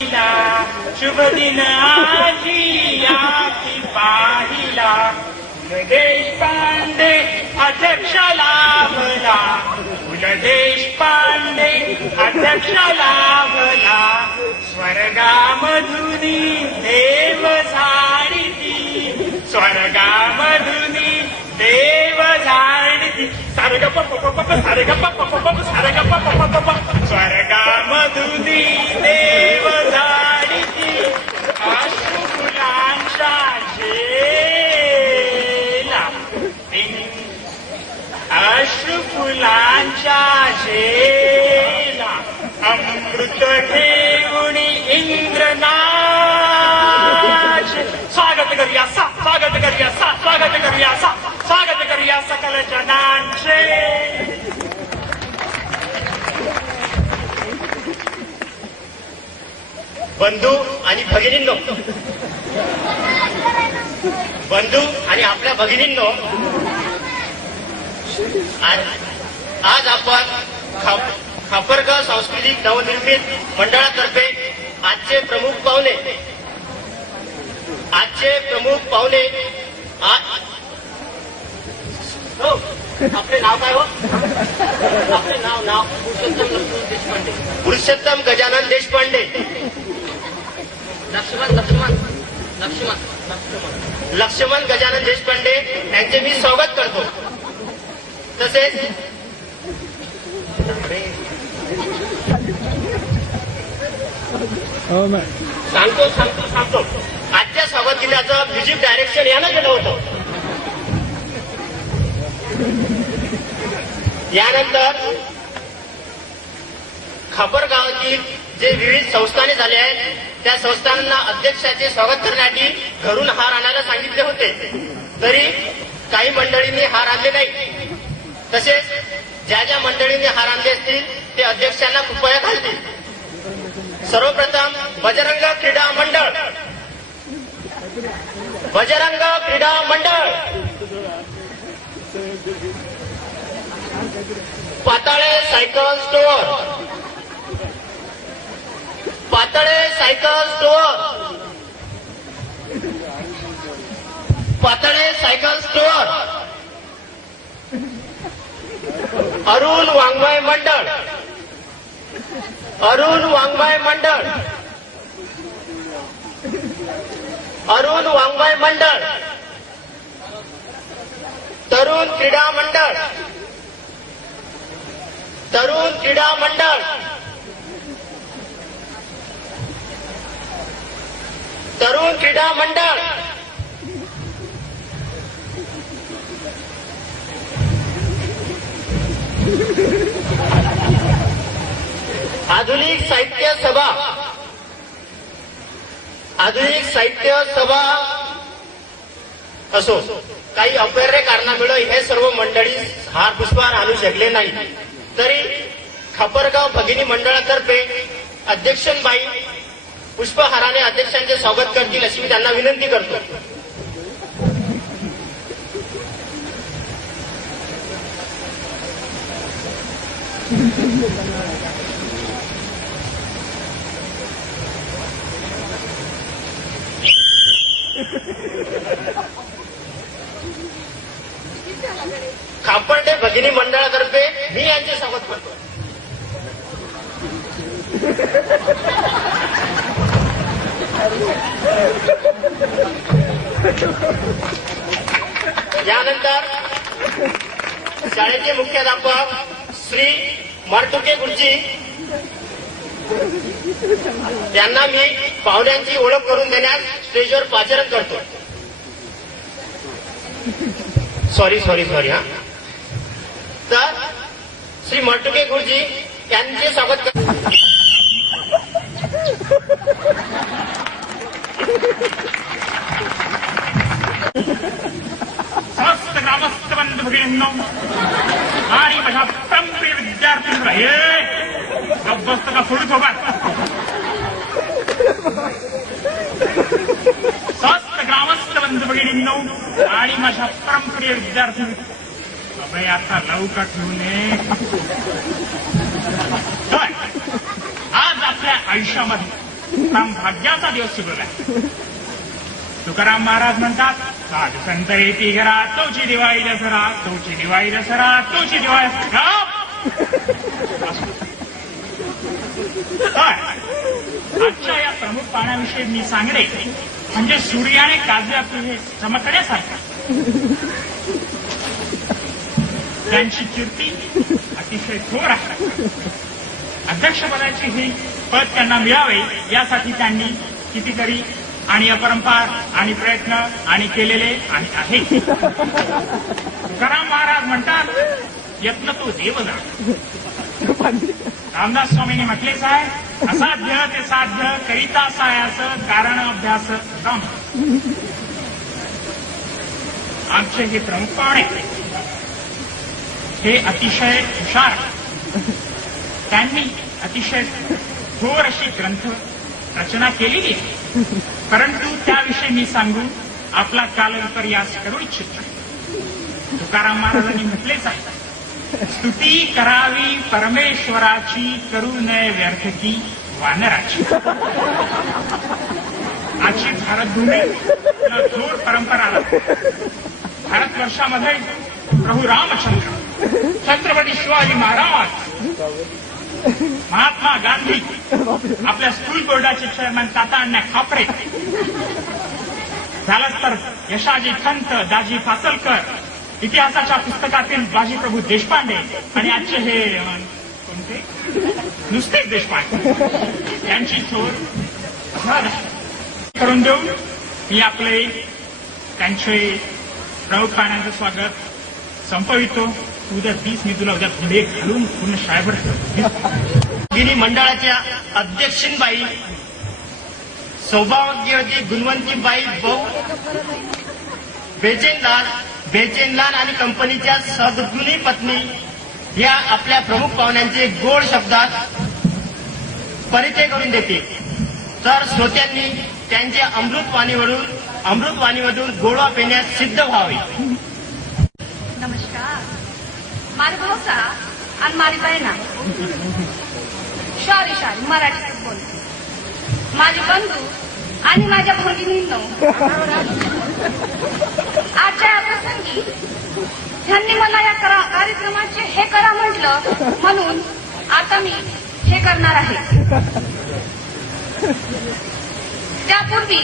शुभ दिन आजी आखी पाहिला देशपांडे अध्यक्ष लाभला देशपांडे अध्यक्ष लाभला स्वर्गामधुनी देव झाडीती स्वर्गामधुनी देव झाडीती सारग सारग सारग स्वर्गामधुनी देव झाडीती अश्रुफुलांच्या झेला अश्रुफुलांच्या झेला अमृत ठेवणी इंद्रनाच स्वागत करूया स्वागत करूया स्वागत करूया स्वागत करूया सकल जनांचे. बंधू आणि भगिनींनो, बंधू आणि आपल्या भगिनींनो, आज आपण खापरगाव सांस्कृतिक नवनिर्मित मंडळातर्फे आजचे प्रमुख पाहुणे आपले नाव काय हो? आपले नाव पुरुषोत्तम गजानन देशपांडे. लक्ष्मण गजानन देशपांडे यांचे मी स्वागत करतो. तसेच सांगतो आजच्या स्वागत दिनाचं म्युझिक डायरेक्शन यानं केलं होतं. यानंतर खापरगावातील जे विविध संस्थाने झाले आहेत त्या संस्थांना अध्यक्षाचे स्वागत करण्यासाठी घरून हार आणायला सांगितले होते, तरी काही मंडळींनी हार आणले नाही. तसेच ज्या ज्या मंडळींनी हार आणले असतील ते अध्यक्षांना कृपया घालतील. सर्वप्रथम बजरंग क्रीडा मंडळ, बजरंग क्रीडा मंडळ, Patale cycle store, Patale cycle store, Patale cycle store, Arun वाङ्मय मंडळ, अरुण वाङ्मय मंडळ, अरुण वाङ्मय मंडळ, तरुण क्रीडा मंडळ, तरुण क्रीडा मंडळ, तरुण क्रीडा मंडळ, आधुनिक साहित्य सभा, आधुनिक साहित्य सभा असो. काही अपरिहार्य कारणामुळे हे सर्व मंडळी हार पुष्पहार आणू शकले नाही, तरी खापरगाव भगिनी मंडळातर्फे अध्यक्षबाई पुष्पहाराने अध्यक्षांचे स्वागत करतील अशी मी त्यांना विनंती करतो. खापर्डे भगिनी मंडळातर्फे मी यांचे स्वागत करतो. यानंतर शाळेचे मुख्याध्यापक श्री मारटुके गुरुजी यांना मी पाहुण्यांची ओळख करून देण्यास स्टेजवर पाचारण करतो. सॉरी हा. तर श्री मारटुके गुरुजी यांचे स्वागत करतो. समस्त ग्रामस्थ बंधू भगिनींनो आणि माझ्या प्रिय विद्यार्थ्यांना हे गप्पस्त का सोडू सोबत समस्त ग्रामस्थ बंधू भगिनींनो आणि माझ्या परमप्रिय विद्यार्थी अभय आता लवकर ठेवू नये. आज आपल्या आयुष्यामध्ये उत्तम भाग्याचा दिवस शिकवलाय. तुकाराम महाराज म्हणतात, साधू संत येती घरा तोची दिवाळी दसरा, तोची दिवाळी दसरा, तोची दिवाळी दसरा. आजच्या या प्रमुख पाण्याविषयी मी सांगणे म्हणजे सूर्याने काजव्या पुढे चमकण्यासारखं. त्यांची कीर्ती अतिशय थोर आहे. अध्यक्षपदाची ही पद त्यांना मिळावे यासाठी त्यांनी कितीतरी आणि अपरंपार आणि प्रयत्न आणि केलेले आणि आहे. तुकाराम महाराज म्हणतात, यत्न तो देव जा. रामदास स्वामींनी म्हटलेच आहे, असाध्य ते साध्य करिता सायास कारण अभ्यास काम. आमचे हे प्रमुख पाहुणे हे अतिशय हुशार. त्यांनी अतिशय थोर अशी ग्रंथ रचना केलेली आहे. परंतु त्याविषयी मी सांगून आपला कालविपर्यास करू इच्छित नाही. तुकाराम महाराजांनी म्हटलेच आहे, स्तुती करावी परमेश्वराची, करू नये व्यर्थकी वानराची. आजची भारतभूमी थोर परंपरा. भारतवर्षामध्ये प्रभू रामचंद्र, छत्रपती शिवाजी महाराज, महात्मा गांधी, आपल्या स्कूल बोर्डाचे चेअरमॅन तात्याण्णा खापरे, झालंच तर यशाजी खंत, दाजी फासलकर, इतिहासाच्या पुस्तकातील बाजीप्रभू देशपांडे आणि आजचे हे कोणते नुसतेच देशपांडे यांची चोर करून देऊन मी आपले त्यांचे प्रमुख पाहुण्यांचं स्वागत संपवितो. उद्या 30 मी तुला उद्या पुढे घालून पूर्ण शाळेवर गिनी मंडळाच्या अध्यक्षीनबाई सौभाग्यवती गुणवंतीबाई भाऊ बेचेनलाल आणि कंपनीच्या सद्गुणी पत्नी या आपल्या प्रमुख पाहुण्यांचे गोड शब्दात परिचय करून देतील. तर श्रोत्यांनी त्यांच्या अमृतवाणीमधून गोडवा पेण्यास सिद्ध व्हावे. नमस्कार. मारी भाऊसा आणि मारी बहिणा, सॉरी मराठीत बोल. माझे बंधू आणि माझ्या भगिनींनो, आजच्या या प्रसंगी त्यांनी मला या कार्यक्रमाचे हे करा म्हटलं म्हणून आता मी हे करणार आहे. त्यापूर्वी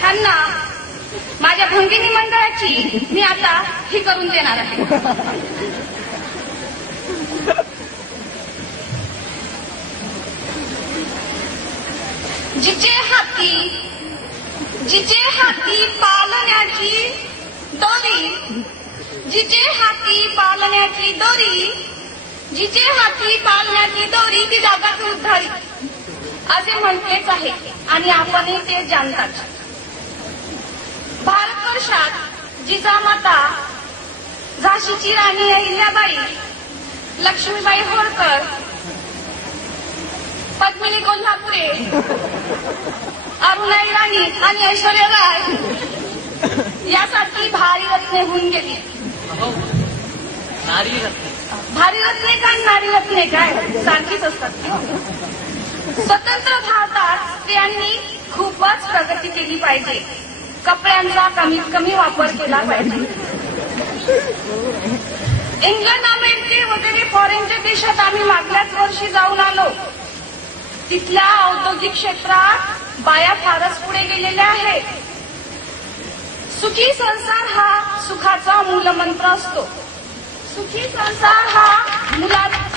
त्यांना माझ्या भगिनी मंडळाची मी आता ही करून देणार आहे. जिचे हाती पालण्याची दोरी, जिचे हाती पालण्याची दोरी, जिचे हाती पालण्याची दोरी ती जगात उद्धारी असे म्हटलेच आहे आणि आपणही ते जाणतात. भारतवर्षात जिजामाता, झाशीची राणी अहिल्याबाई, लक्ष्मीबाई होळकर, पद्मिनी कोल्हापुरे, अरुणा इराणी आणि ऐश्वर्या राय यासाठी भारी रत्ने होऊन गेली. भारी रत्ने काय नारी रत्ने काय सारखीच असतात. स्वतंत्र भारतात स्त्रियांनी खूपच प्रगती केली पाहिजे. कपड्यांचा कमीत कमी वापर केला पाहिजे. इंग्लंड, अमेरिके वगैरे फॉरेनच्या देशात आम्ही मागल्याच वर्षी जाऊन आलो. तिथल्या औद्योगिक क्षेत्रात बाया फारच पुढे गेलेल्या आहेत. सुखी संसार हा सुखाचा मूलमंत्र असतो. सुखी संसार हा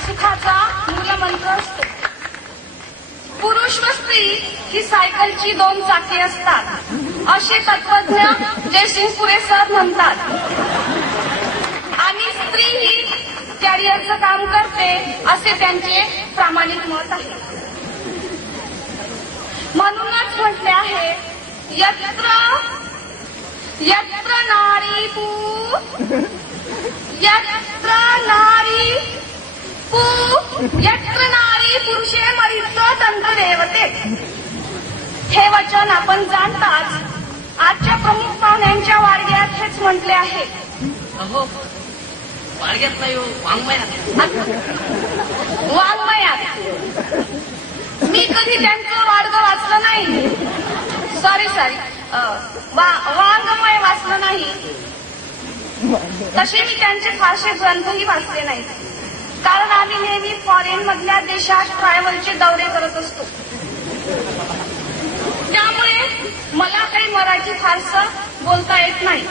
सुखाचा मूलमंत्र असतो. पुरुष व स्त्री ही सायकलची 2 चाके असतात असे तत्वज्ञ जयसिंगपुरे सर म्हणतात. आणि स्त्री ही कॅरियरचं काम करते असे त्यांचे प्रामाणिक मत आहे. म्हणूनच म्हटले आहे, यत्र नारी यत्र नारी पुरुषे मरित तंत्र देवते. हे वचन आपण जाणताच आजच्या प्रमुख पाहुण्यांच्या वाडग्यात हेच म्हटले आहे. वाङ्मयात मी कधी त्यांचं वाडगं वाचलं नाही. सॉरी वाङ्मय वाचलं नाही. तसे मी त्यांचे फारसे ग्रंथही वाचले नाही, कारण आम्ही नेहमी फॉरेन मधल्या देशात ट्रॅव्हलचे दौरे करत असतो. त्यामुळे मला काही मराठी फारसं बोलता येत नाही.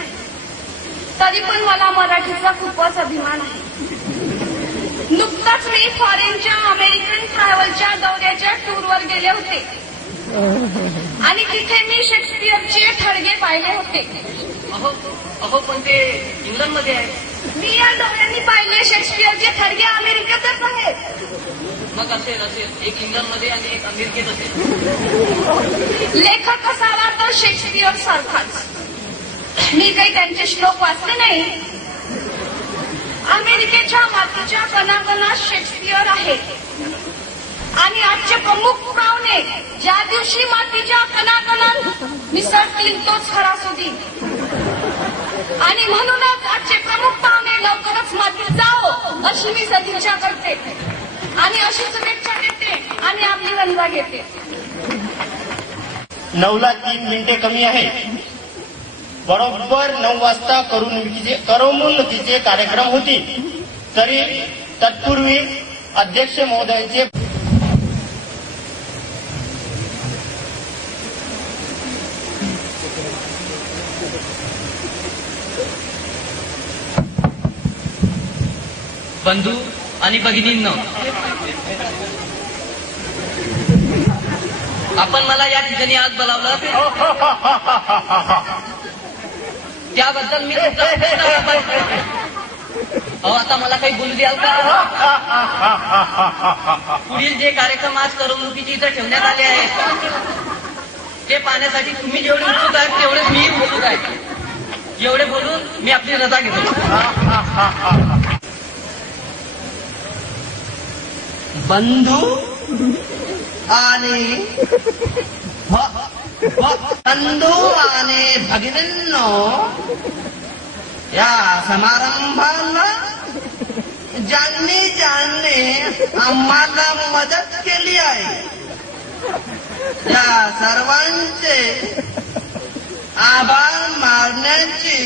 तरी पण मला मराठीचा खूपच अभिमान आहे. नुकताच मी फॉरेनच्या अमेरिकन ट्रॅव्हलच्या दौऱ्याच्या टूरवर गेले होते आणि तिथे मी शेक्सपियरचे थडगे पाहिले होते. अहो पण ते इंग्लंडमध्ये आहे. मी या डोळ्यांनी पाहिले शेक्सपियरचे थडगे अमेरिकेतच आहेत. मग असेल एक इंग्लंडमध्ये आणि एक अमेरिकेत असेल. लेखक असावा तर शेक्सपियर सारखाच. मी काही त्यांचे श्लोक वाचले नाही. अमेरिकेच्या मातीच्या कणाकणात शेक्सपियर आहे आणि आजचे प्रमुख पाहुणे ज्या दिवशी मातीच्या कणाकणात मिसळतील तोच खरा सुधी. आणि म्हणूनच आजचे प्रमुख पाहुणे लवकरच मातीत जाओ अशी मी सदिच्छा करते आणि अशी शुभेच्छा देते आणि आपली वंदना घेते. 9ला 3 मिनिटे कमी आहे. बरोबर 9 वाजता करमणुकीचे कार्यक्रम होती. तरी तत्पूर्वी अध्यक्ष महोदयांचे बंधू आणि भगिनींनो, आपण मला या ठिकाणी आज बोलावलं त्याबद्दल मी आता मला काही बोलू द्याल का? पुढील जे कार्यक्रम आज करमणुकीचे इथं ठेवण्यात आले आहेत ते पाहण्यासाठी तुम्ही जेवढे उत्सुक आहेत तेवढेच मी उत्सुक आहे. एवढे बोलून मी आपली रजा घेतो. बंधू आणि भगिनींनो, या समारंभाला ज्यांनी आम्हाला मदत केली आहे त्या सर्वांचे आभार मानण्याची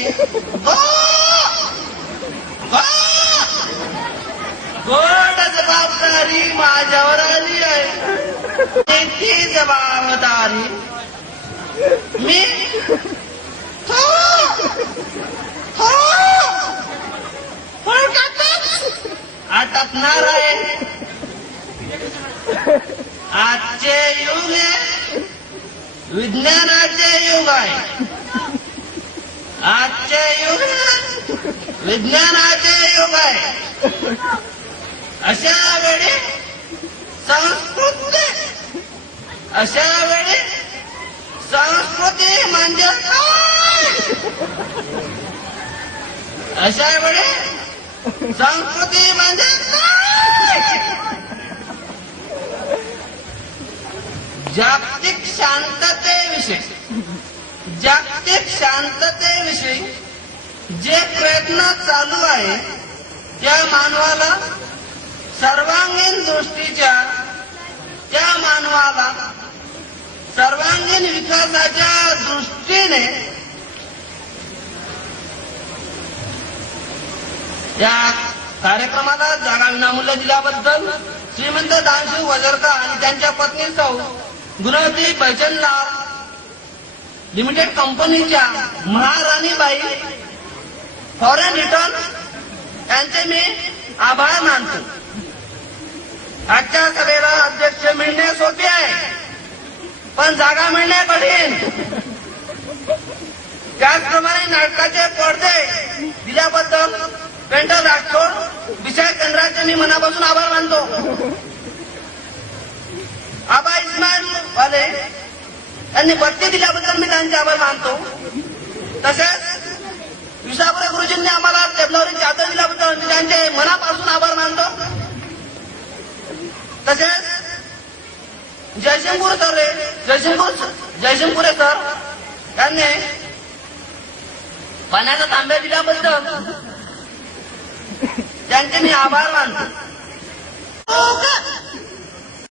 गोड जबाबदारी माझ्यावर आली आहे. ती जबाबदारी मी आटपणार आहे. आजचे युग आहे विज्ञानाचे युग आहे. आजचे युग विज्ञानाचे युग आहे. अशा वेळी संस्कृती म्हणजे संस्कृती म्हणजे जागतिक शांततेविषयी जे प्रयत्न चालू आहे त्या मानवाला सर्वांगीण विकासाच्या दृष्टीने या कार्यक्रमाला जागा विनामूल्य दिल्याबद्दल श्रीमंत दानशिव वजरका आणि त्यांच्या पत्नी सौ गुणवती बैजनलाल लिमिटेड कंपनीच्या महाराणीबाई फॉरेन रिटर्न यांचे मी आभार मानतो. आजच्या सभेला अध्यक्ष मिळणे सोपे आहे पण जागा मिळणे कठीण. त्याचप्रमाणे नाटकाचे पडदे दिल्याबद्दल पेंटर राठोड विषय केंद्राचे मी मनापासून आभार मानतो. आबा इस्माईल वाले यांनी बत्ती दिल्याबद्दल मी त्यांचे आभार मानतो. तसेच विसापुरे गुरुजींनी आम्हाला टेबलावरील चादर दिल्याबद्दल मी त्यांचे मनापासून आभार मानतो. तसेच जयसिंगपुरे सर यांनी पाण्याचा तांब्या दिल्याबद्दल त्यांचे मी आभार मानतो.